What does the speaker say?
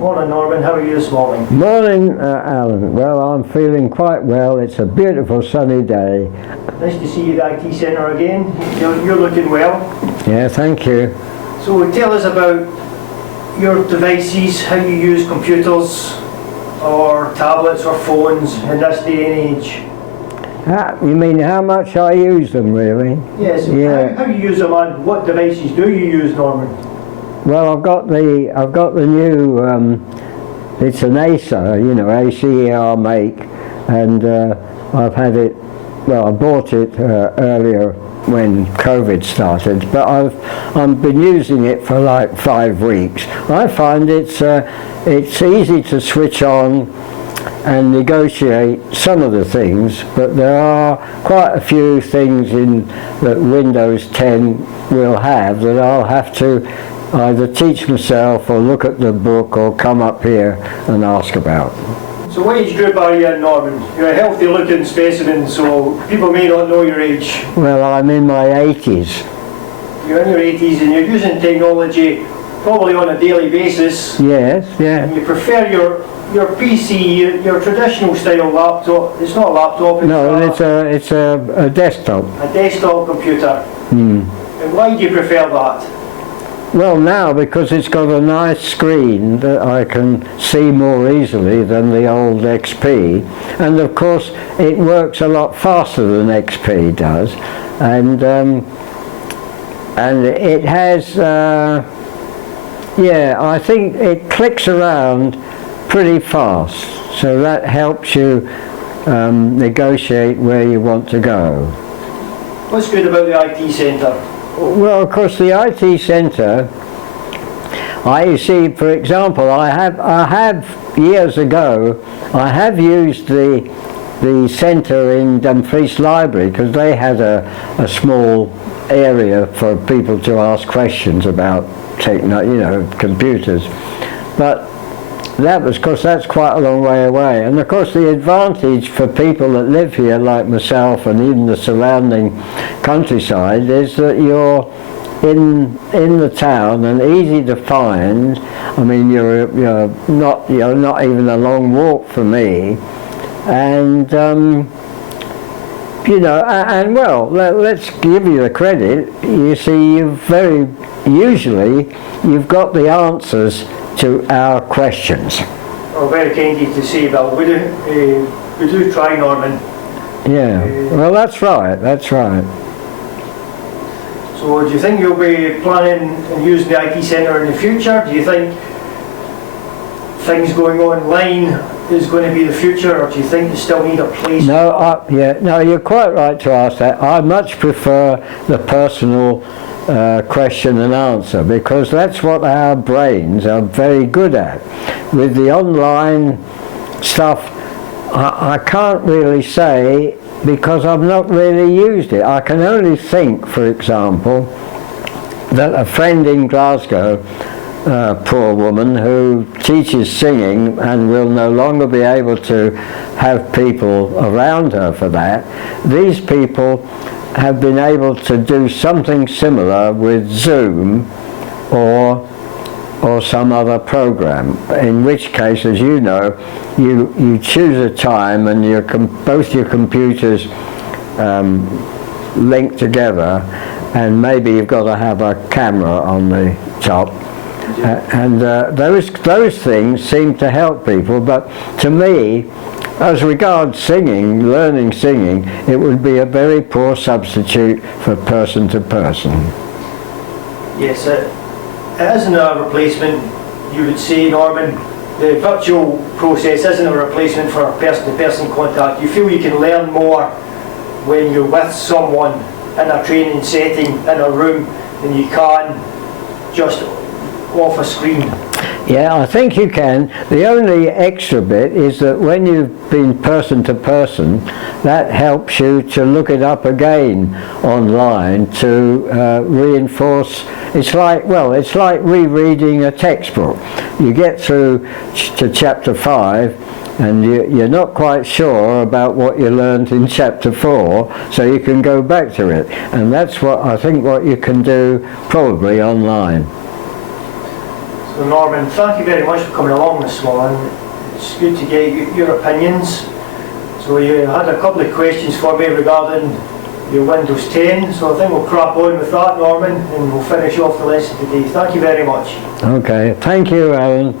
Morning Norman, how are you this morning? Morning, Alan. Well, I'm feeling quite well. It's a beautiful sunny day. Nice to see you at the IT Centre again. You're looking well. Yeah, thank you. So tell us about your devices, how you use computers or tablets or phones in this day and age. You mean how much I use them, really? Yes, Yeah. how you use them and what devices do you use, Norman? Well, I've got the new. It's an Acer, you know, ACER make, and I've had it. Well, I bought it earlier when COVID started, but I've been using it for like 5 weeks. I find it's easy to switch on and negotiate some of the things, but there are quite a few things in that Windows 10 will have that I'll have to either teach myself or look at the book or come up here and ask about. So what age group are you in, Norman? You're a healthy looking specimen, so people may not know your age. Well, I'm in my 80s. You're in your 80s and you're using technology probably on a daily basis. Yes, yeah. And you prefer your PC, your traditional style laptop. It's not a laptop. It's a desktop. A desktop computer. And why do you prefer that? Well, now because it's got a nice screen that I can see more easily than the old XP, and of course it works a lot faster than XP does, and it has I think it clicks around pretty fast, so that helps you negotiate where you want to go. What's good about the IT Centre? Well, of course, the IT Centre, you see, for example, I have years ago, I have used the centre in Dumfries Library because they had a small area for people to ask questions about computers. But that was, of course, that's quite a long way away. And of course the advantage for people that live here like myself and even the surrounding countryside is that you're in the town and easy to find. I mean, you're not even a long walk for me, and let's give you the credit. You see, usually you've got the answers to our questions. Oh, very kind of you to say, Bill. We do try, Norman. Yeah, well, that's right. So do you think you'll be planning on using the IT Centre in the future? Do you think things going online is going to be the future, or do you think you still need a place? No, you're quite right to ask that. I much prefer the personal question and answer, because that's what our brains are very good at. With the online stuff, I can't really say, because I've not really used it. I can only think, for example, that a friend in Glasgow, poor woman, who teaches singing and will no longer be able to have people around her for that, these people have been able to do something similar with Zoom or some other program, in which case, as you know, you choose a time and both your computers link together, and maybe you've got to have a camera on the top, and those things seem to help people. But to me, as regards learning singing, it would be a very poor substitute for person to person. Yes, it isn't a replacement, you would say, Norman. The virtual process isn't a replacement for person-to-person contact. You feel you can learn more when you're with someone in a training setting, in a room, than you can just off a screen. Yeah, I think you can. The only extra bit is that when you've been person to person, that helps you to look it up again online to reinforce. It's like rereading a textbook. You get through to chapter 5 and you're not quite sure about what you learned in chapter 4, so you can go back to it. And that's what I think what you can do probably online. So So Norman, thank you very much for coming along this morning. It's good to get your opinions. So you had a couple of questions for me regarding your Windows 10, so I think we'll crack on with that, Norman, and we'll finish off the lesson today. Thank you very much. Okay, thank you, Alan.